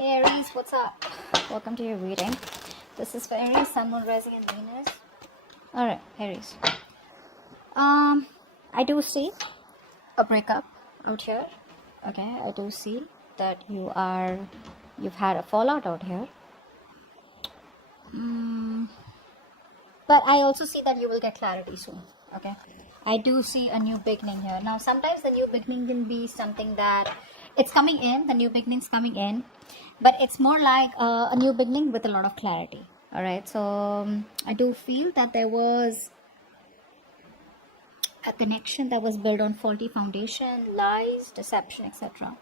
Aries, what's up? Welcome to your reading. This is for Aries, Sun, Moon, Rising, and Venus. Alright, Aries. I do see a breakup out here. Okay, I do see that you've had a fallout out here. But I also see that you will get clarity soon. Okay, I do see a new beginning here. Now, sometimes the new beginning can be something that it's coming in, the new beginning's coming in, but it's more like a new beginning with a lot of clarity. All right, so I do feel that there was a connection that was built on faulty foundation, lies, deception, etc.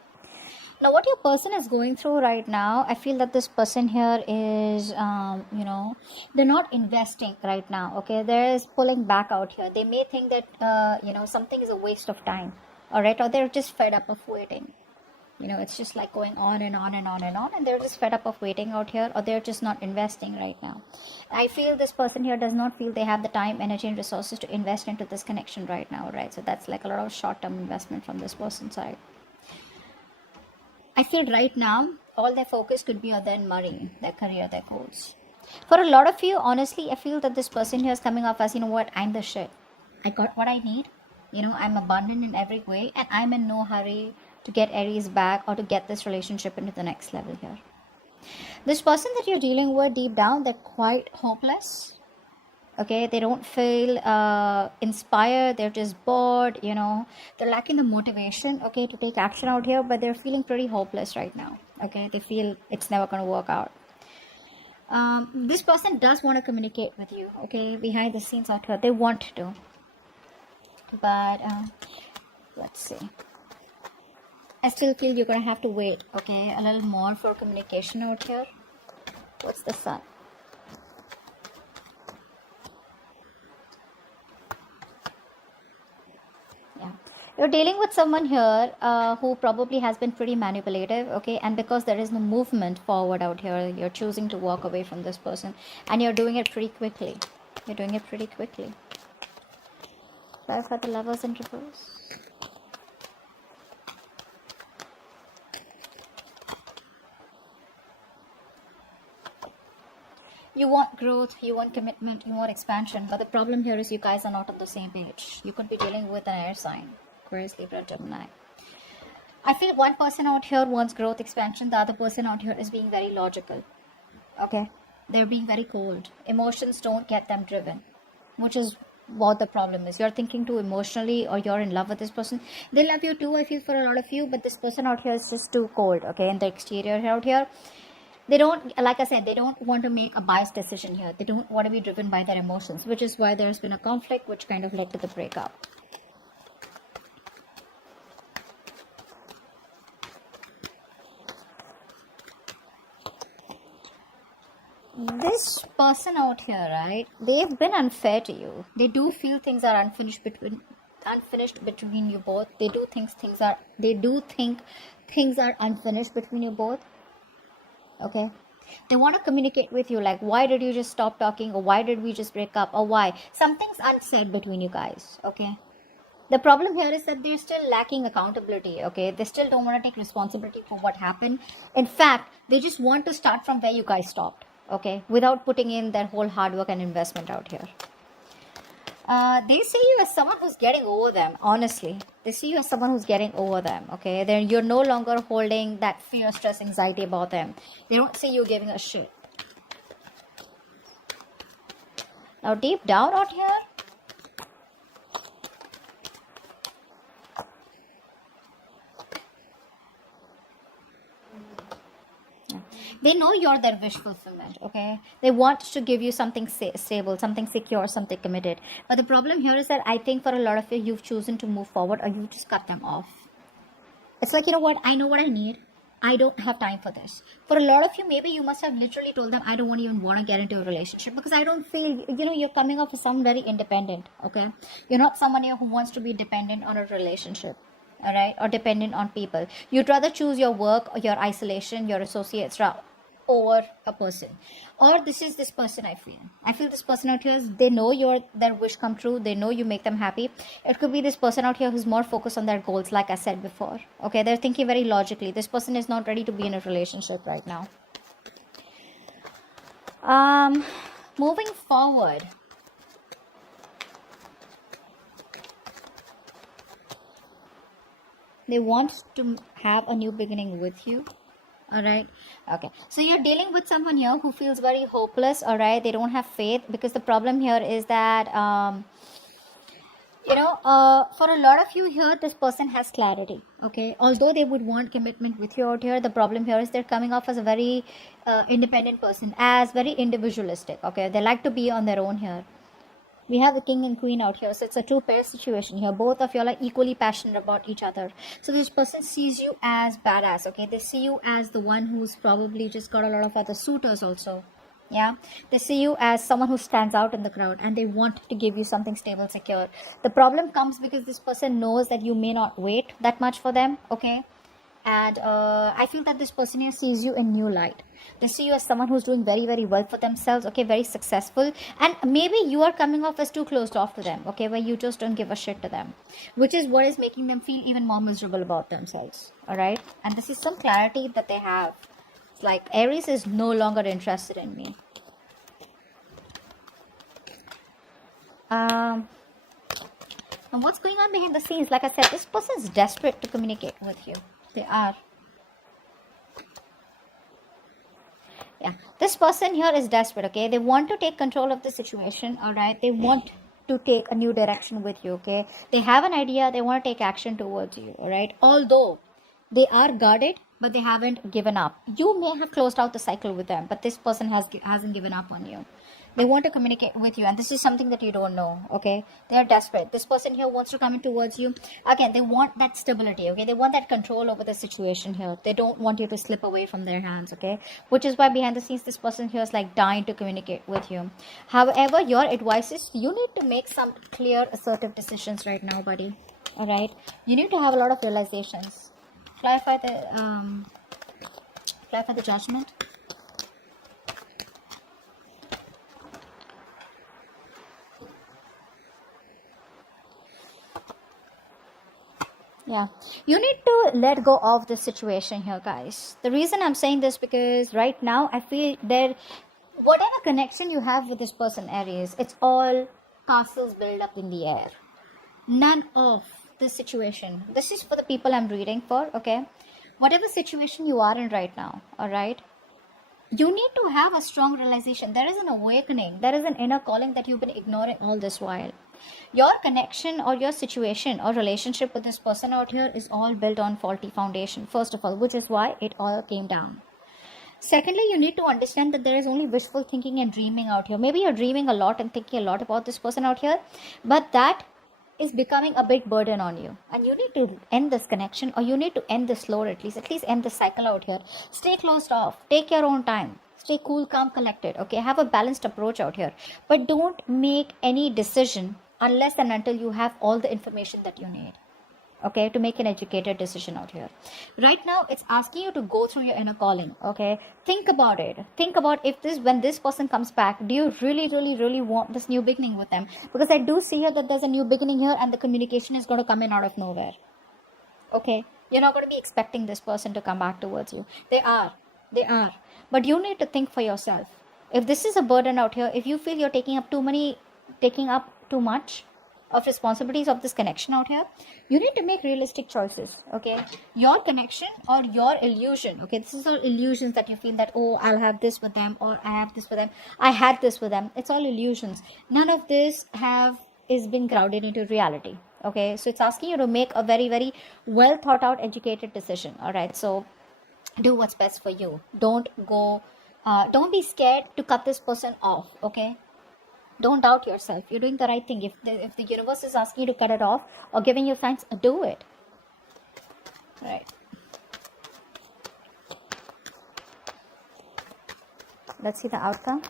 Now, what your person is going through right now, I feel that this person here is, they're not investing right now. Okay, there is pulling back out here. They may think that, something is a waste of time. All right, or they're just fed up of waiting. It's just like going on and on and on and on, and they're just fed up of waiting out here, or they're just not investing right now. I feel this person here does not feel they have the time, energy, and resources to invest into this connection right now, right? So that's like a lot of short-term investment from this person's side. I feel right now, all their focus could be on their money, their career, their goals. For a lot of you, honestly, I feel that this person here is coming off as, you know what, I'm the shit. I got what I need. I'm abundant in every way, and I'm in no hurry to get Aries back or to get this relationship into the next level here. This person that you're dealing with deep down, they're quite hopeless. Okay, they don't feel inspired, they're just bored, they're lacking the motivation, okay, to take action out here, but they're feeling pretty hopeless right now. Okay, they feel it's never going to work out. This person does want to communicate with you, okay, behind the scenes out here. They want to, but let's see. I still feel you're going to have to wait, okay, a little more for communication out here. What's the Sun? You're dealing with someone here who probably has been pretty manipulative, okay? And because there is no movement forward out here, you're choosing to walk away from this person. And you're doing it pretty quickly. You're doing it pretty quickly. Five for the Lovers in reverse. You want growth, you want commitment, you want expansion. But the problem here is you guys are not on the same page. You could be dealing with an air sign. Aquarius, Libra, Gemini. I feel one person out here wants growth, expansion. The other person out here is being very logical. Okay? They're being very cold. Emotions don't get them driven, which is what the problem is. You're thinking too emotionally, or you're in love with this person. They love you too, I feel, for a lot of you, but this person out here is just too cold. Okay? In the exterior out here, they don't, like I said, they don't want to make a biased decision here. They don't want to be driven by their emotions, which is why there's been a conflict, which kind of led to the breakup. This person out here, right, they've been unfair to you. They do feel things are unfinished between you both. They do think things are unfinished between you both. Okay, they want to communicate with you, like, why did you just stop talking, or why did we just break up, or why something's unsaid between you guys. Okay, the problem here is that they're still lacking accountability. Okay, they still don't want to take responsibility for what happened. In fact, they just want to start from where you guys stopped. Okay, without putting in their whole hard work and investment out here. They see you as someone who's getting over them. Honestly, they see you as someone who's getting over them. Okay, then you're no longer holding that fear, stress, anxiety about them. They don't see you giving a shit. Now, deep down out here, they know you're their wish fulfillment, okay? They want to give you something stable, something secure, something committed. But the problem here is that I think for a lot of you, you've chosen to move forward, or you just cut them off. It's like, you know what? I know what I need. I don't have time for this. For a lot of you, maybe you must have literally told them, I don't even want to get into a relationship, because I don't feel, you're coming off as someone very independent, okay? You're not someone here who wants to be dependent on a relationship. All right, or dependent on people. You'd rather choose your work or your isolation, your associates route. over a person. Or this is this person. I feel this person out here, they know their wish come true, they know you make them happy. It could be this person out here who's more focused on their goals, like I said before. Okay, they're thinking very logically. This person is not ready to be in a relationship right now. Moving forward, they want to have a new beginning with you. All right. Okay, so you're dealing with someone here who feels very hopeless. All right, they don't have faith, because the problem here is that for a lot of you here, this person has clarity. Okay, although they would want commitment with you out here, the problem here is they're coming off as a very independent person, as very individualistic. Okay, they like to be on their own here. We have the king and queen out here, so it's a two-pair situation here. Both of you are equally passionate about each other. So this person sees you as badass. Okay, they see you as the one who's probably just got a lot of other suitors also. Yeah, they see you as someone who stands out in the crowd, and they want to give you something stable, secure. The problem comes because this person knows that you may not wait that much for them. Okay, and I feel that this person here sees you in new light. They see you as someone who's doing very, very well for themselves. Okay, very successful. And maybe you are coming off as too closed off to them. Okay, where you just don't give a shit to them, which is what is making them feel even more miserable about themselves. All right, and this is some clarity that they have. It's like Aries is no longer interested in me. And what's going on behind the scenes? Like I said, this person is desperate to communicate with you. They are. Yeah, this person here is desperate. Okay, they want to take control of the situation. All right, they want to take a new direction with you. Okay, they have an idea, they want to take action towards you. All right, although they are guarded, but they haven't given up. You may have closed out the cycle with them, but this person hasn't given up on you. They want to communicate with you, and this is something that you don't know. Okay, they are desperate. This person here wants to come in towards you. Again, they want that stability. Okay, they want that control over the situation here. They don't want you to slip away from their hands. Okay, which is why behind the scenes this person here is dying to communicate with you. However, your advice is you need to make some clear, assertive decisions right now, buddy. All right, you need to have a lot of realizations. Clarify the judgment. Yeah, you need to let go of this situation here, guys. The reason I'm saying this, because right now I feel whatever connection you have with this person, Aries, it's all castles built up in the air. None of this situation. This is for the people I'm reading for. Okay, whatever situation you are in right now, all right, you need to have a strong realization. There is an awakening, there is an inner calling that you've been ignoring all this while. Your connection or your situation or relationship with this person out here is all built on faulty foundation, first of all, which is why it all came down. Secondly, you need to understand that there is only wishful thinking and dreaming out here. Maybe you're dreaming a lot and thinking a lot about this person out here, but that is becoming a big burden on you, and you need to end this connection, or you need to end this lore, at least end the cycle out here. Stay closed off, take your own time, stay cool, calm, collected. Okay, have a balanced approach out here, but don't make any decision unless and until you have all the information that you need, okay, to make an educated decision out here. Right now it's asking you to go through your inner calling. Okay, think about it. Think about, when this person comes back, do you really want this new beginning with them? Because I do see here that there's a new beginning here, and the communication is going to come in out of nowhere. Okay, you're not going to be expecting this person to come back towards you. They are, but you need to think for yourself. If this is a burden out here, if you feel you're taking up too much of responsibilities of this connection out here, you need to make realistic choices. Okay, your connection or your illusion. Okay, this is all illusions that you feel that, oh, I'll have this with them, or I have this with them, I had this with them. It's all illusions. None of this is been grounded into reality. Okay, so it's asking you to make a very, very well thought out, educated decision. All right, so do what's best for you. Don't be scared to cut this person off. Okay, don't doubt yourself. You're doing the right thing. If the universe is asking you to cut it off or giving you signs, do it. Right. Let's see the outcome.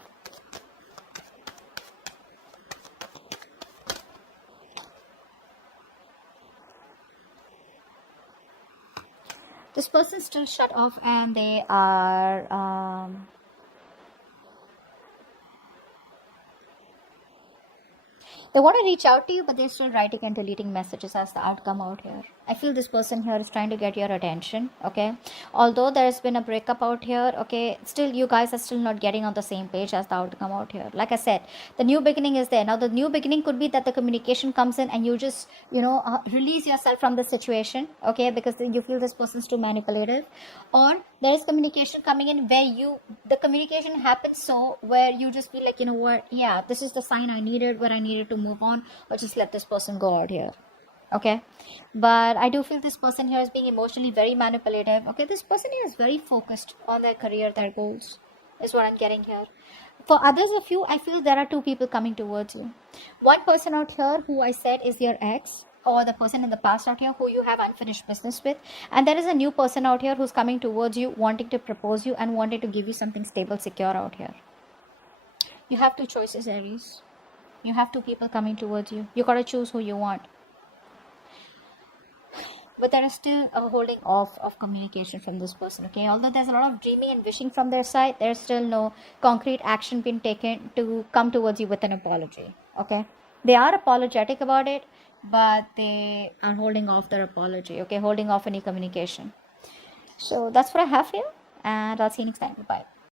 This person's still shut off, and they are They want to reach out to you, but they're still writing and deleting messages as the outcome out here. I feel this person here is trying to get your attention, okay? Although there's been a breakup out here, okay, still you guys are still not getting on the same page as the outcome out here. Like I said, the new beginning is there. Now, the new beginning could be that the communication comes in and you just, release yourself from the situation, okay, because you feel this person's too manipulative. Or there is communication coming in where the communication happens so where you just feel like, you know what, yeah, this is the sign I needed, where I needed to move on, or just let this person go out here. Okay, but I do feel this person here is being emotionally very manipulative. Okay, this person here is very focused on their career, their goals, is what I'm getting here. For others of you, I feel there are two people coming towards you. One person out here who I said is your ex, or the person in the past out here who you have unfinished business with, and there is a new person out here who's coming towards you, wanting to propose you and wanting to give you something stable, secure out here. You have two choices, Aries. You have two people coming towards you. You gotta choose who you want. But there is still a holding off of communication from this person, okay? Although there's a lot of dreaming and wishing from their side, there's still no concrete action being taken to come towards you with an apology, okay? They are apologetic about it, but they are holding off their apology, okay? Holding off any communication. So that's what I have here, and I'll see you next time. Bye.